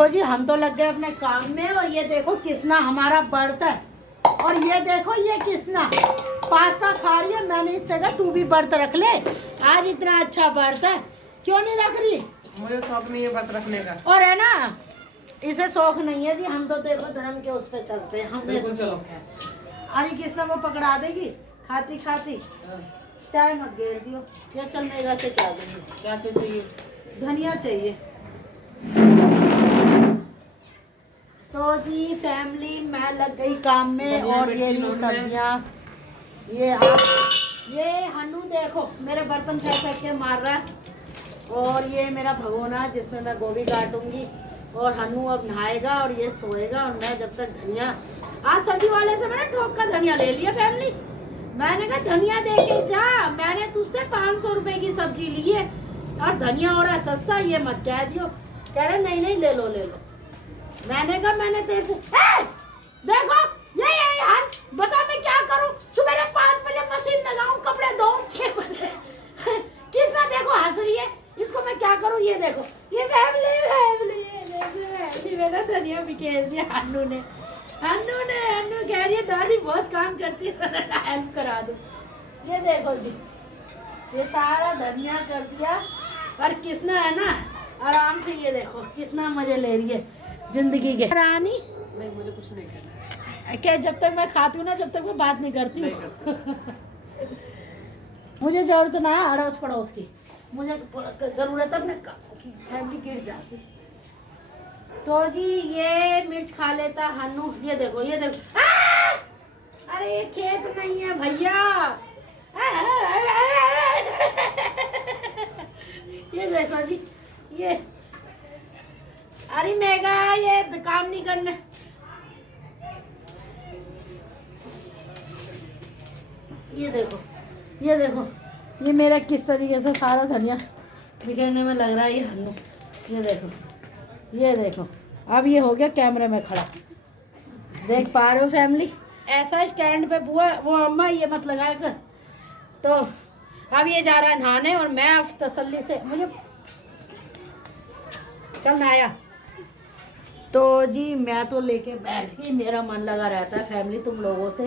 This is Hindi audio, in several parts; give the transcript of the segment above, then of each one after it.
देखो जी, हम तो लग गए अपने काम में। और ये देखो किसना हमारा व्रत है। और ये देखो ये किसना पास्ता खा रही है। मैंने इससे कहा तू भी व्रत रख ले, आज इतना अच्छा व्रत है, क्यों नहीं रख रही? मुझे शौक नहीं है व्रत रखने का। और है ना, इसे शौक नहीं है जी। हम तो देखो धर्म के उस पे चलते हैं, हमें तो शौक है। अरे किसना वो पकड़ा देगी खाती खाती। चाय मत घेर दियो, या चल मेगा से क्या देंगे। क्या चाहिए? धनिया चाहिए। तो जी फैमिली, मैं लग गई काम में। और ये ली सब्जियाँ। ये हन्नू देखो मेरे बर्तन फेंक फेंक के मार रहा है। और ये मेरा भगोना जिसमें मैं गोभी काटूंगी। और हन्नू अब नहाएगा और ये सोएगा। और मैं जब तक धनिया, आज सब्जी वाले से मैंने ठोक का धनिया ले लिया फैमिली। मैंने कहा धनिया दे के जा, मैंने तुझसे 500 रुपए की सब्जी ली है और धनिया हो रहा है सस्ता, ये मत कह दियो। कह रहे नहीं नहीं ले लो ले लो। मैंने कहा मैंने तेरे से देखो ये यार बताओ मैं क्या करूं। सुबह 5 बजे मशीन लगाऊं, कपड़े धोऊं 6 बजे। किसना देखो हंस रही है, इसको मैं क्या करूं। ये देखो ये फैमिली मेरा धनिया बिखेर दिया हन्नू ने। हन्नू कह रही है दादी बहुत काम करती है, हेल्प करा दो। ये देखो जी, ये सारा धनिया कर दिया। और किसना है ना आराम से, ये देखो किसना मजे ले रही है जिंदगी के। रानी नहीं, मुझे कुछ नहीं करना। क्या जब तक मैं खाती हूँ ना, जब तक मैं बात नहीं करती हूँ। मुझे जरूरत ना है अड़ोस पड़ोस की, मुझे जरूरत है अपने की फैमिली गिर जाती। तो जी ये मिर्च खा लेता हन्नू। ये देखो ये देखो अरे ये खेत नहीं है भैया। ये देखो जी ये, अरे मेगा ये काम नहीं करने। ये देखो ये मेरा किस तरीके से सारा धनिया बिखेरने में लग रहा है ये हन्नू। ये देखो अब ये हो गया कैमरे में खड़ा, देख पा रहे हो फैमिली। ऐसा स्टैंड पे बुआ वो अम्मा ये मत लगाया कर। तो अब ये जा रहा है नहाने और मैं अब तसल्ली से मुझे चल नहाया। तो जी मैं तो लेके बैठ गई, मेरा मन लगा रहता है फैमिली तुम लोगों से।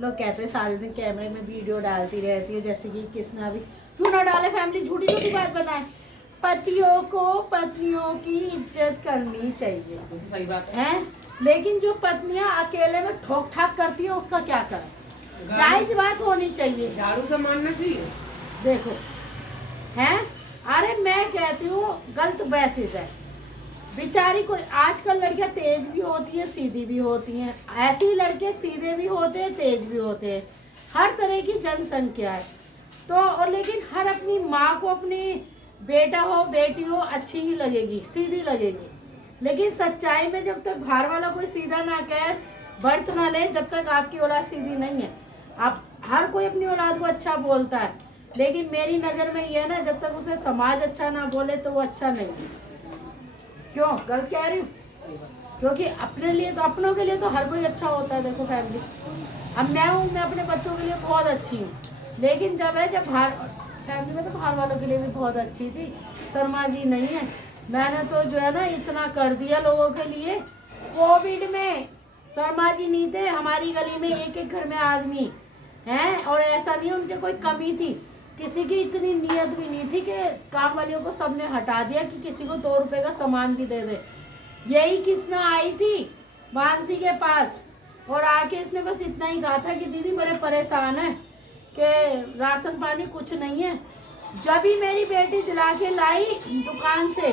लोग कहते हैं सारे दिन कैमरे में वीडियो डालती रहती है, जैसे कि किसना भी क्यों ना डाले फैमिली। झूठी झूठी बात बताएं, पतियों को पत्नियों की इज्जत करनी चाहिए, तो सही बात है। लेकिन जो पत्नियां अकेले में ठोक ठाक करती है उसका क्या करें, जायज बात होनी चाहिए। झाड़ू से मानना चाहिए। देखो हैं, अरे मैं कहती हूँ गलत बेसिस है बेचारी को। आजकल लड़कियां तेज भी होती हैं सीधी भी होती हैं, ऐसे ही लड़के सीधे भी होते हैं तेज भी होते हैं। हर तरह की जनसंख्या है। तो और लेकिन हर अपनी माँ को अपनी बेटा हो बेटी हो अच्छी ही लगेगी, सीधी लगेगी। लेकिन सच्चाई में जब तक बाहर वाला कोई सीधा ना कहे, व्रत ना ले, जब तक आपकी औलाद सीधी नहीं है। आप हर कोई अपनी औलाद को अच्छा बोलता है, लेकिन मेरी नज़र में ये है ना, जब तक उसे समाज अच्छा ना बोले तो वो अच्छा नहीं है। क्यों गलत कह रही हूँ? क्योंकि अपने लिए तो, अपनों के लिए तो हर कोई अच्छा होता है। देखो फैमिली, अब मैं हूँ, मैं अपने बच्चों के लिए बहुत अच्छी हूँ। लेकिन जब बाहर फैमिली में तो बाहर वालों के लिए भी बहुत अच्छी थी। शर्मा जी नहीं है, मैंने तो जो है ना इतना कर दिया लोगों के लिए। कोविड में शर्मा जी नहीं थे, हमारी गली में एक एक घर में आदमी हैं। और ऐसा नहीं उनके कोई कमी थी, किसी की इतनी नीयत भी नहीं थी कि काम वालियों को सबने हटा दिया कि किसी को 2 रुपए का सामान भी दे दे। यही किसना आई थी मानसी के पास और आके इसने बस इतना ही कहा था कि दीदी बड़े परेशान है कि राशन पानी कुछ नहीं है। जब ही मेरी बेटी दिला के लाई दुकान से,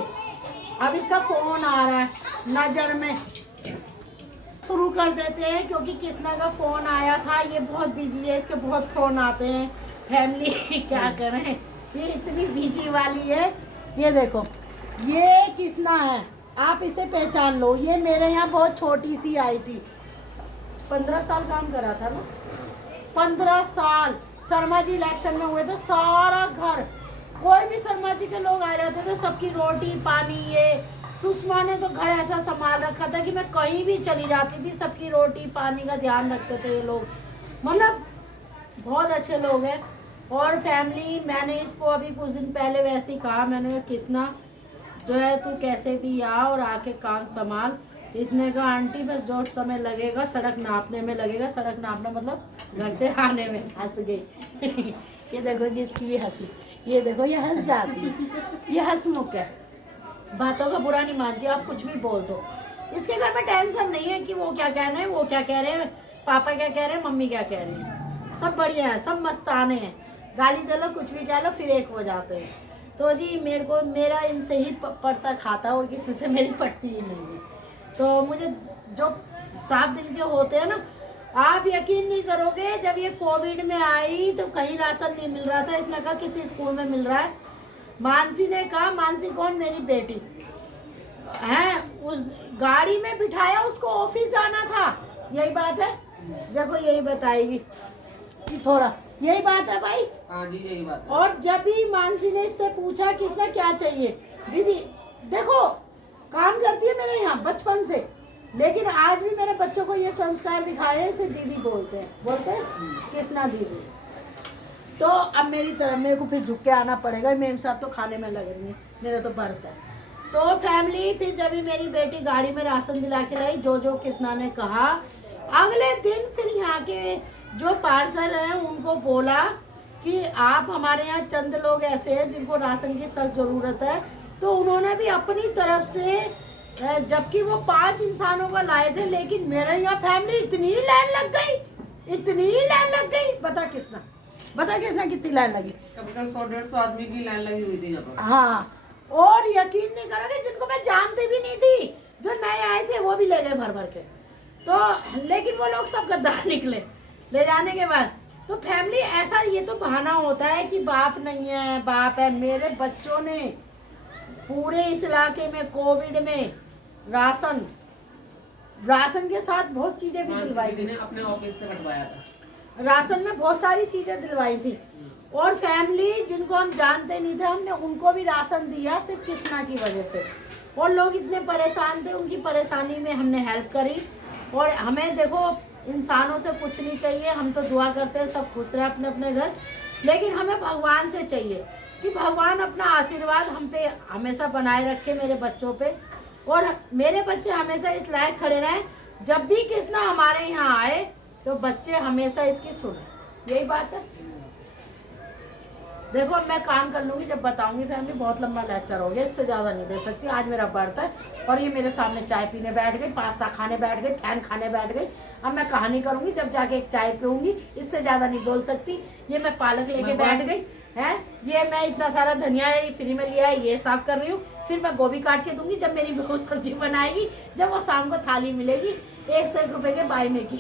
अब इसका फोन आ रहा है नजर में, शुरू कर देते हैं क्योंकि किसना का फोन आया था। ये बहुत बिजी है, इसके बहुत फोन आते हैं फैमिली। क्या करें, ये इतनी बिजी वाली है। ये देखो ये किसना है, आप इसे पहचान लो। ये मेरे यहाँ बहुत छोटी सी आई थी, 15 साल काम करा था ना, 15 साल। शर्मा जी इलेक्शन में हुए तो सारा घर, कोई भी शर्मा जी के लोग आ जाते थे, सबकी रोटी पानी। ये सुषमा ने तो घर ऐसा संभाल रखा था कि मैं कहीं भी चली जाती थी, सबकी रोटी पानी का ध्यान रखते थे ये लोग। मतलब बहुत अच्छे लोग हैं। और फैमिली, मैंने इसको अभी कुछ दिन पहले वैसे ही कहा, मैंने किसना जो है तू कैसे भी आ और आके काम संभाल। इसने कहा आंटी बस जो समय लगेगा सड़क नापने में लगेगा, सड़क नापना मतलब घर से आने में। हंस गई ये देखो जी इसकी भी हंसी, ये देखो ये हंस जाती है, ये हंसमुख है, बातों का बुरा नहीं मानती, आप कुछ भी बोल दो। इसके घर में टेंशन नहीं है कि वो क्या कह रहे हैं, वो क्या कह रहे हैं, पापा क्या कह रहे हैं, मम्मी क्या कह रही हैं, सब बढ़िया है, सब मस्ताने हैं, गाली दे लो कुछ भी कह लो फिर एक हो जाते हैं। तो जी मेरा इनसे ही पड़ता खाता और किसी से मेरी पड़ती ही नहीं है। तो मुझे जो साफ दिल के होते हैं ना, आप यकीन नहीं करोगे, जब ये कोविड में आई तो कहीं राशन नहीं मिल रहा था, इसने कहा किसी स्कूल में मिल रहा है। मानसी ने कहा, मानसी कौन, मेरी बेटी है, उस गाड़ी में बिठाया, उसको ऑफिस जाना था, यही बात है, देखो यही बताएगी थोड़ा, यही बात है भाई। हाँ जी यही बात है। और जब भी मानसी ने इससे पूछा कि इसने क्या चाहिए, दीदी देखो काम करती है मेरे यहाँ बचपन से, लेकिन आज भी मेरे बच्चों को ये संस्कार दिखाए, इसे दीदी बोलते हैं कृष्णा दीदी। तो अब मेरी तरफ मेरे को फिर झुक के आना पड़ेगा, मेम साहब तो खाने में लग रही है, मेरा तो बढ़ता है। तो फैमिली फिर जब भी मेरी बेटी गाड़ी में राशन दिला के लाई, जो कृष्णा ने कहा, अगले दिन फिर यहाँ के जो पार्सल हैं उनको बोला कि आप हमारे यहाँ चंद लोग ऐसे हैं जिनको राशन की सख्त ज़रूरत है। तो उन्होंने भी अपनी तरफ से, जबकि वो 5 इंसानों का लाए थे, लेकिन मेरे यहाँ फैमिली इतनी लाइन लग गई, इतनी लाइन लग गई, बता किसना कितनी लाइन लगी, कभी कभी 100-150 आदमी की लाइन लगी हुई थी यहाँ पर। हाँ, और यकीन नहीं करोगे जिनको मैं जानती भी नहीं थी, जो नए आए थे वो भी ले गए भर भर के। तो लेकिन वो लोग सब गद्दार निकले ले जाने के बाद। तो फैमिली ऐसा, ये तो बहाना होता है कि बाप नहीं है, बाप है। मेरे बच्चों ने पूरे इस इलाके में कोविड में राशन के साथ बहुत चीजें भी दिलवाई थी, अपने ऑफिस से कटवाया था, राशन में बहुत सारी चीजें दिलवाई थी। और फैमिली जिनको हम जानते नहीं थे, हमने उनको भी राशन दिया सिर्फ कृष्णा की वजह से। और लोग इतने परेशान थे, उनकी परेशानी में हमने हेल्प करी। और हमें देखो इंसानों से कुछ नहीं चाहिए, हम तो दुआ करते हैं सब खुश रहे अपने अपने घर, लेकिन हमें भगवान से चाहिए कि भगवान अपना आशीर्वाद हम पे हमेशा बनाए रखे, मेरे बच्चों पे, और मेरे बच्चे हमेशा इस लायक खड़े रहें, जब भी कृष्णा हमारे यहाँ आए तो बच्चे हमेशा इसकी सुने, यही बात है। देखो अब मैं काम कर लूँगी जब बताऊँगी। फैमिली बहुत लंबा लेक्चर हो गया, इससे ज़्यादा नहीं दे सकती। आज मेरा बर्थ है और ये मेरे सामने चाय पीने बैठ गई, पास्ता खाने बैठ गई, फैन खाने बैठ गई। अब मैं कहानी करूँगी जब जाके एक चाय पीऊँगी, इससे ज़्यादा नहीं बोल सकती। ये मैं पालक लेके बैठ गई है, ये मैं इतना सारा धनिया फ्री में लिया है, ये साफ कर रही हूँ। फिर मैं गोभी काट के दूंगी जब मेरी बहू सब्जी बनाएगी, जब वो शाम को थाली मिलेगी 101 रुपए के बायने की।